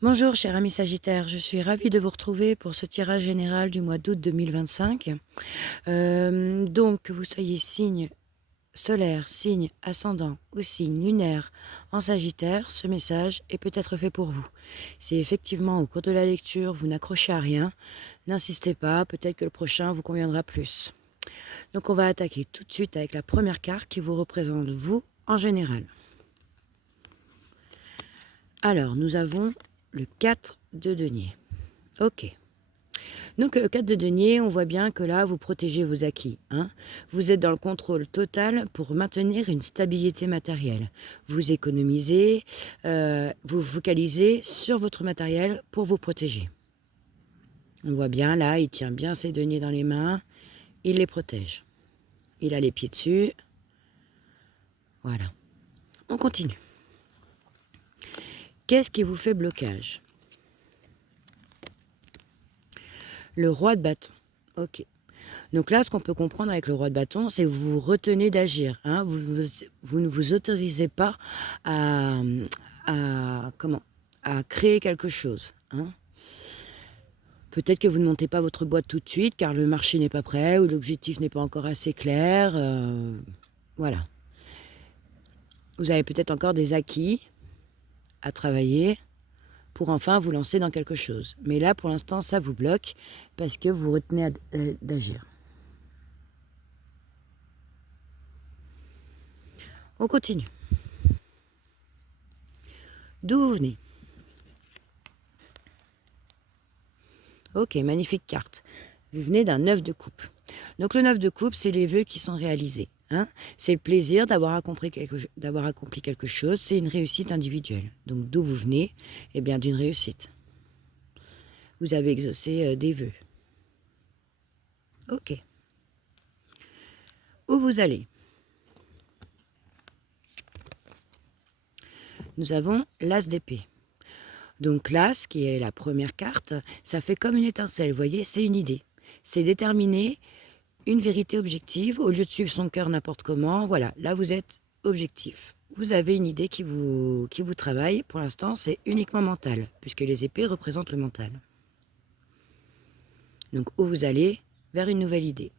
Bonjour cher ami Sagittaire, je suis ravie de vous retrouver pour ce tirage général du mois d'août 2025. Donc que vous soyez signe solaire, signe ascendant ou signe lunaire en Sagittaire, ce message est peut-être fait pour vous. Si effectivement au cours de la lecture vous n'accrochez à rien, n'insistez pas, peut-être que le prochain vous conviendra plus. Donc on va attaquer tout de suite avec la première carte qui vous représente vous en général. Alors nous avons le 4 de denier. Ok. Donc, le 4 de denier, on voit bien que là, vous protégez vos acquis. Hein. Vous êtes dans le contrôle total pour maintenir une stabilité matérielle. Vous économisez, vous focalisez sur votre matériel pour vous protéger. On voit bien, là, il tient bien ses deniers dans les mains. Il les protège. Il a les pieds dessus. Voilà. On continue. Qu'est-ce qui vous fait blocage? Le roi de bâton. Ok. Donc là, ce qu'on peut comprendre avec le roi de bâton, c'est que vous vous retenez d'agir. Hein. Vous ne vous autorisez pas à, à créer quelque chose. Hein. Peut-être que vous ne montez pas votre boîte tout de suite car le marché n'est pas prêt ou l'objectif n'est pas encore assez clair. Voilà. Vous avez peut-être encore des acquis à travailler pour enfin vous lancer dans quelque chose. Mais là, pour l'instant, ça vous bloque parce que vous retenez d'agir. On continue. D'où vous venez? Ok, magnifique carte. Vous venez d'un 9 de coupe. Donc le 9 de coupe, c'est les vœux qui sont réalisés. Hein. C'est le plaisir d'avoir accompli quelque chose. C'est une réussite individuelle. Donc d'où vous venez? Eh bien d'une réussite. Vous avez exaucé des vœux. Ok. Où vous allez? Nous avons l'As d'épée. Donc l'As, qui est la première carte, ça fait comme une étincelle. Vous voyez, c'est une idée. C'est déterminer une vérité objective au lieu de suivre son cœur n'importe comment. Voilà, là vous êtes objectif. Vous avez une idée qui vous travaille. Pour l'instant, c'est uniquement mental, puisque les épées représentent le mental. Donc où vous allez? Vers une nouvelle idée.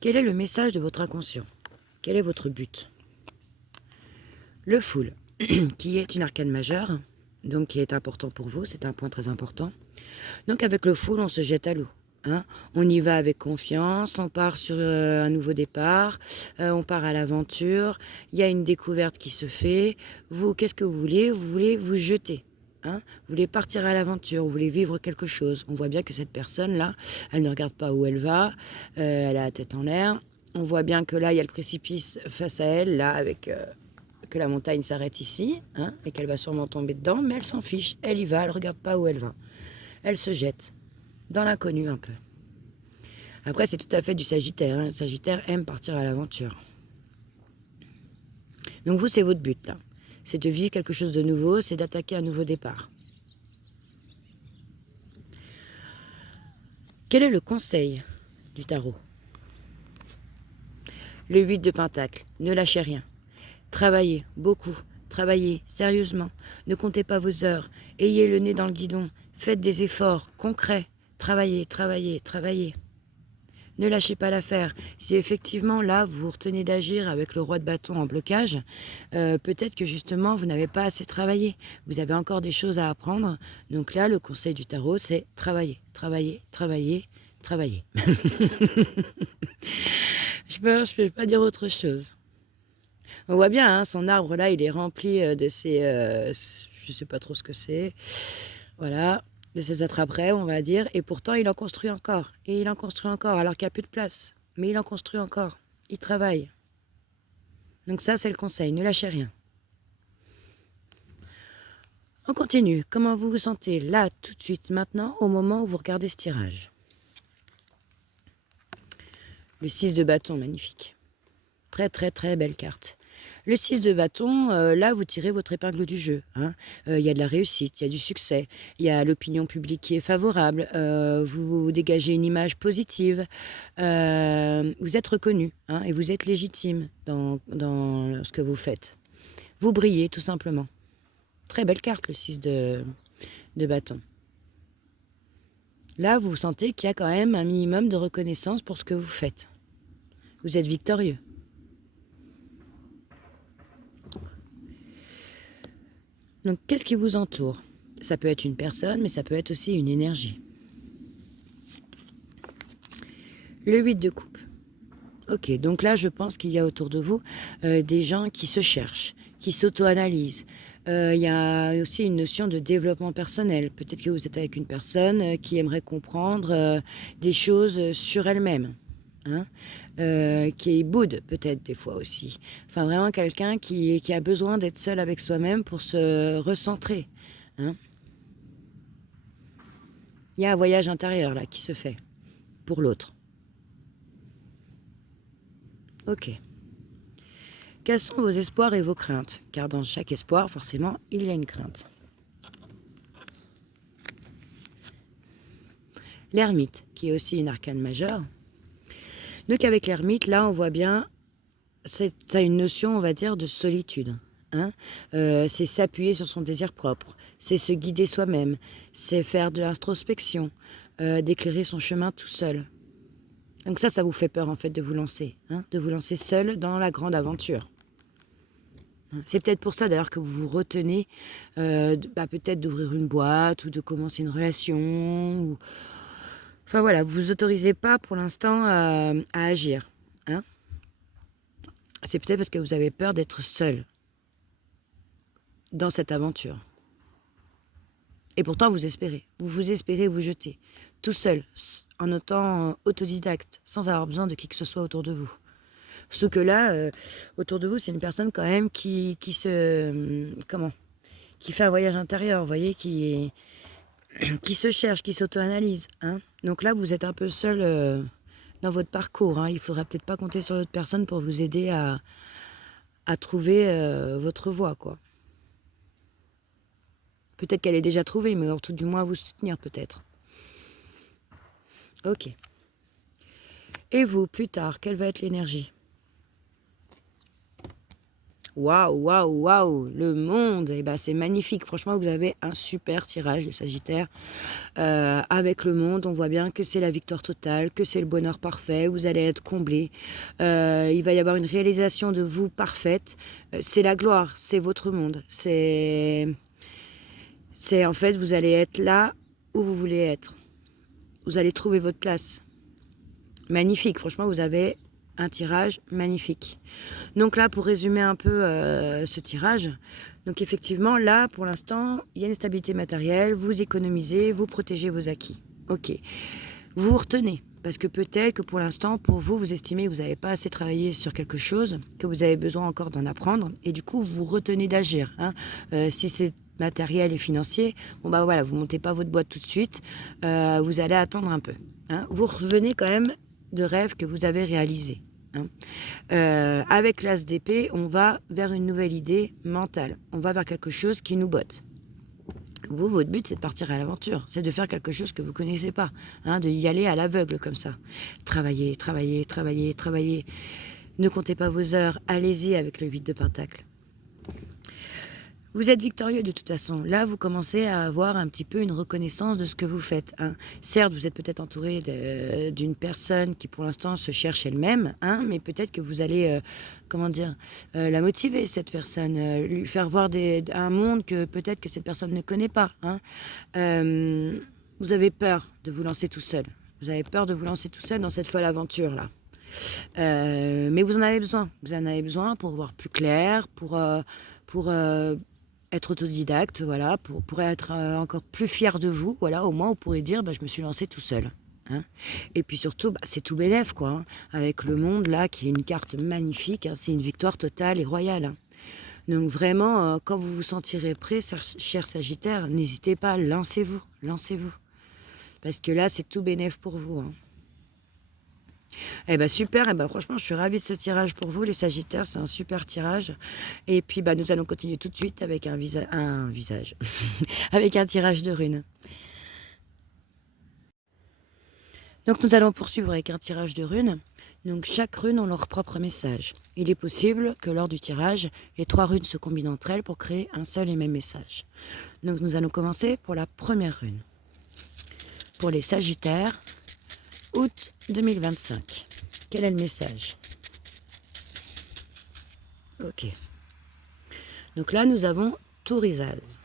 Quel est le message de votre inconscient? Quel est votre but? Le Fool, qui est une arcane majeure, donc qui est important pour vous, c'est un point très important. Donc avec le Fool, on se jette à l'eau. Hein. On y va avec confiance, on part sur un nouveau départ, on part à l'aventure, il y a une découverte qui se fait. Vous, qu'est-ce que vous voulez? Vous voulez vous jeter. Hein. Vous voulez partir à l'aventure, vous voulez vivre quelque chose. On voit bien que cette personne-là, elle ne regarde pas où elle va, elle a la tête en l'air. On voit bien que là, il y a le précipice face à elle, là, avec que la montagne s'arrête ici, hein, et qu'elle va sûrement tomber dedans, mais elle s'en fiche, elle y va, elle regarde pas où elle va. Elle se jette dans l'inconnu un peu. Après, c'est tout à fait du Sagittaire. Hein. Le Sagittaire aime partir à l'aventure. Donc vous, c'est votre but, là. C'est de vivre quelque chose de nouveau, c'est d'attaquer un nouveau départ. Quel est le conseil du tarot? Le 8 de Pentacle. Ne lâchez rien. Travaillez beaucoup. Travaillez sérieusement. Ne comptez pas vos heures. Ayez le nez dans le guidon. Faites des efforts concrets. Travaillez, travaillez, travaillez. Ne lâchez pas l'affaire. Si effectivement, là, vous vous retenez d'agir avec le roi de bâton en blocage, peut-être que justement, vous n'avez pas assez travaillé. Vous avez encore des choses à apprendre. Donc là, le conseil du tarot, c'est travailler, travailler, travailler, travailler. Je peux pas dire autre chose. On voit bien, hein, son arbre, là, il est rempli de ses... je sais pas trop ce que c'est. Voilà. De ses attrape-rêves, on va dire, et pourtant il en construit encore, et il en construit encore, alors qu'il n'y a plus de place, mais il en construit encore, il travaille. Donc ça, c'est le conseil, ne lâchez rien. On continue, comment vous vous sentez là, tout de suite, maintenant, au moment où vous regardez ce tirage? Le 6 de bâton, magnifique. Très très très belle carte. Le 6 de bâton, là, vous tirez votre épingle du jeu, hein. Il y a de la réussite, il y a du succès, il y a l'opinion publique qui est favorable, vous dégagez une image positive, vous êtes reconnu, hein, et vous êtes légitime dans ce que vous faites. Vous brillez tout simplement. Très belle carte, le 6 de bâton. Là, vous sentez qu'il y a quand même un minimum de reconnaissance pour ce que vous faites. Vous êtes victorieux. Donc, qu'est-ce qui vous entoure? Ça peut être une personne, mais ça peut être aussi une énergie. Le 8 de coupe. Ok, donc là, je pense qu'il y a autour de vous des gens qui se cherchent, qui s'auto-analysent. Il y a aussi une notion de développement personnel. Peut-être que vous êtes avec une personne qui aimerait comprendre des choses sur elle-même. Hein, qui boude peut-être des fois aussi. Enfin, vraiment quelqu'un qui a besoin d'être seul avec soi-même pour se recentrer. Hein. Il y a un voyage intérieur là qui se fait pour l'autre. Ok. Quels sont vos espoirs et vos craintes? Car dans chaque espoir, forcément, il y a une crainte. L'ermite, qui est aussi une arcane majeure. Donc avec l'ermite, là, on voit bien, ça a une notion, on va dire, de solitude. Hein, c'est s'appuyer sur son désir propre, c'est se guider soi-même, c'est faire de l'introspection, d'éclairer son chemin tout seul. Donc ça vous fait peur en fait de vous lancer, hein, de vous lancer seul dans la grande aventure. C'est peut-être pour ça d'ailleurs que vous vous retenez peut-être d'ouvrir une boîte ou de commencer une relation. Ou... Enfin voilà, vous vous autorisez pas pour l'instant à agir. Hein. C'est peut-être parce que vous avez peur d'être seul dans cette aventure. Et pourtant, vous espérez. Vous espérez vous jeter. Tout seul, en étant autodidacte, sans avoir besoin de qui que ce soit autour de vous. Ce que là, autour de vous, c'est une personne quand même qui fait un voyage intérieur, vous voyez, qui se cherche, qui s'auto-analyse. Hein. Donc là, vous êtes un peu seul dans votre parcours. Hein. Il ne faudra peut-être pas compter sur l'autre personne pour vous aider à trouver votre voie, quoi. Peut-être qu'elle est déjà trouvée, mais tout du moins à vous soutenir, peut-être. Ok. Et vous, plus tard, quelle va être l'énergie? Waouh, waouh, waouh, le monde, eh ben, c'est magnifique. Franchement, vous avez un super tirage, les Sagittaires. Avec le monde, on voit bien que c'est la victoire totale, que c'est le bonheur parfait. Vous allez être comblé. Il va y avoir une réalisation de vous parfaite. C'est la gloire, c'est votre monde. C'est en fait, vous allez être là où vous voulez être. Vous allez trouver votre place. Magnifique, franchement, vous avez un tirage magnifique. Donc là, pour résumer un peu ce tirage, donc effectivement, là, pour l'instant, il y a une stabilité matérielle, vous économisez, vous protégez vos acquis. Ok. Vous vous retenez, parce que peut-être que pour l'instant, pour vous, vous estimez que vous n'avez pas assez travaillé sur quelque chose, que vous avez besoin encore d'en apprendre, et du coup, vous retenez d'agir. Hein. Si c'est matériel et financier, bon bah voilà, vous montez pas votre boîte tout de suite, vous allez attendre un peu. Hein. Vous revenez quand même de rêves que vous avez réalisés. Hein. Avec l'as d'épée, on va vers une nouvelle idée mentale. On va vers quelque chose qui nous botte. Vous, votre but, c'est de partir à l'aventure. C'est de faire quelque chose que vous ne connaissez pas. Hein, de y aller à l'aveugle comme ça. Travailler, travailler, travailler, travailler. Ne comptez pas vos heures. Allez-y avec le 8 de Pentacle. Vous êtes victorieux de toute façon. Là, vous commencez à avoir un petit peu une reconnaissance de ce que vous faites. Hein. Certes, vous êtes peut-être entouré d'une personne qui, pour l'instant, se cherche elle-même, hein, mais peut-être que vous allez, la motiver, cette personne, lui faire voir un monde que peut-être que cette personne ne connaît pas. Hein. Vous avez peur de vous lancer tout seul. Vous avez peur de vous lancer tout seul dans cette folle aventure-là. Mais vous en avez besoin. Vous en avez besoin pour voir plus clair, pour être autodidacte, voilà, pour être encore plus fier de vous, voilà, au moins vous pourrez dire, je me suis lancé tout seul. Hein. Et puis surtout, c'est tout bénef, quoi, hein, avec le monde, là, qui est une carte magnifique, hein, c'est une victoire totale et royale. Hein. Donc vraiment, quand vous vous sentirez prêt, cher Sagittaire, n'hésitez pas, lancez-vous. Parce que là, c'est tout bénef pour vous. Hein. Eh ben super, eh ben franchement, je suis ravie de ce tirage pour vous, les Sagittaires, c'est un super tirage. Et puis, bah, nous allons continuer tout de suite avec un visage, avec un tirage de runes. Donc, nous allons poursuivre avec un tirage de runes. Donc, chaque rune a leur propre message. Il est possible que lors du tirage, les 3 runes se combinent entre elles pour créer un seul et même message. Donc, nous allons commencer pour la première rune. Pour les Sagittaires, août 2025. Quel est le message? Ok. Donc là, nous avons Tourizaz.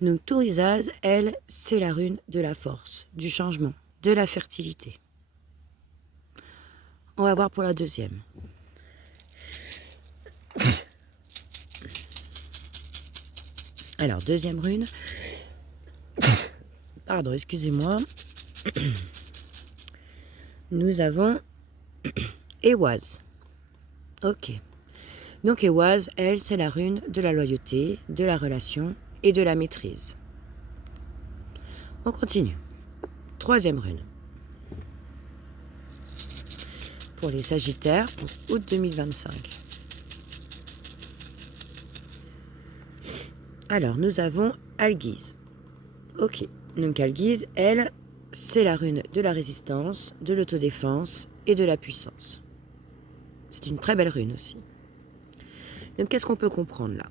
Donc Tourizaz, elle, c'est la rune de la force, du changement, de la fertilité. On va voir pour la deuxième. Alors, deuxième rune. Pardon, excusez-moi. Nous avons Ehwaz. Ok. Donc Ehwaz, elle, c'est la rune de la loyauté, de la relation et de la maîtrise. On continue. Troisième rune. Pour les Sagittaires, pour août 2025. Alors, nous avons Algiz. Ok. Donc Algiz, elle, c'est la rune de la résistance, de l'autodéfense et de la puissance. C'est une très belle rune aussi. Donc qu'est-ce qu'on peut comprendre là?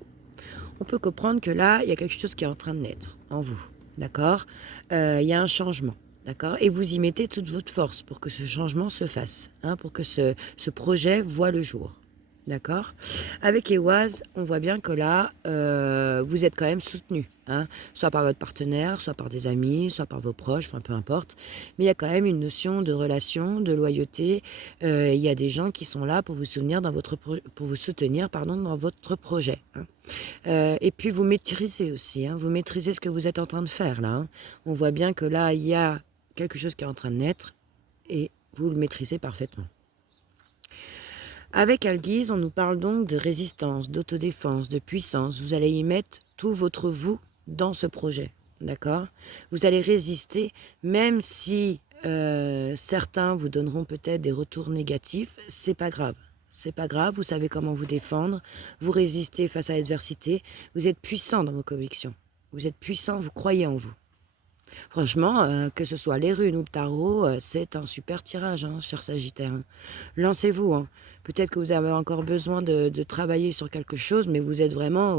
On peut comprendre que là, il y a quelque chose qui est en train de naître en vous. D'accord? Il y a un changement. D'accord? Et vous y mettez toute votre force pour que ce changement se fasse. Hein, pour que ce projet voie le jour. D'accord? Avec Ehwaz, on voit bien que là, vous êtes quand même soutenu. Hein, soit par votre partenaire, soit par des amis, soit par vos proches, enfin peu importe. Mais il y a quand même une notion de relation, de loyauté. Il y a des gens qui sont là pour vous soutenir dans votre, dans votre projet. Hein. Et puis vous maîtrisez aussi. Hein, vous maîtrisez ce que vous êtes en train de faire là. Hein. On voit bien que là, il y a quelque chose qui est en train de naître et vous le maîtrisez parfaitement. Avec Algiz, on nous parle donc de résistance, d'autodéfense, de puissance. Vous allez y mettre tout votre vous dans ce projet, d'accord? Vous allez résister, même si certains vous donneront peut-être des retours négatifs, c'est pas grave. C'est pas grave, vous savez comment vous défendre, vous résistez face à l'adversité, vous êtes puissant dans vos convictions. Vous êtes puissant, vous croyez en vous. Franchement, que ce soit les runes ou le tarot, c'est un super tirage, hein, cher Sagittaire. Hein. Lancez-vous. Hein. Peut-être que vous avez encore besoin de travailler sur quelque chose, mais vous êtes vraiment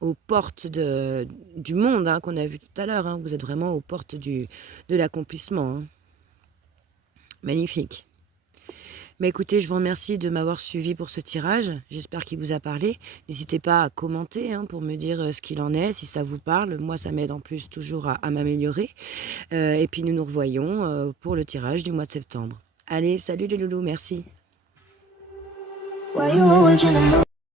aux portes du monde hein, qu'on a vu tout à l'heure. Hein. Vous êtes vraiment aux portes de l'accomplissement. Hein. Magnifique. Mais écoutez, je vous remercie de m'avoir suivi pour ce tirage. J'espère qu'il vous a parlé. N'hésitez pas à commenter hein, pour me dire ce qu'il en est, si ça vous parle. Moi, ça m'aide en plus toujours à m'améliorer. Et puis, nous nous revoyons pour le tirage du mois de septembre. Allez, salut les loulous, merci.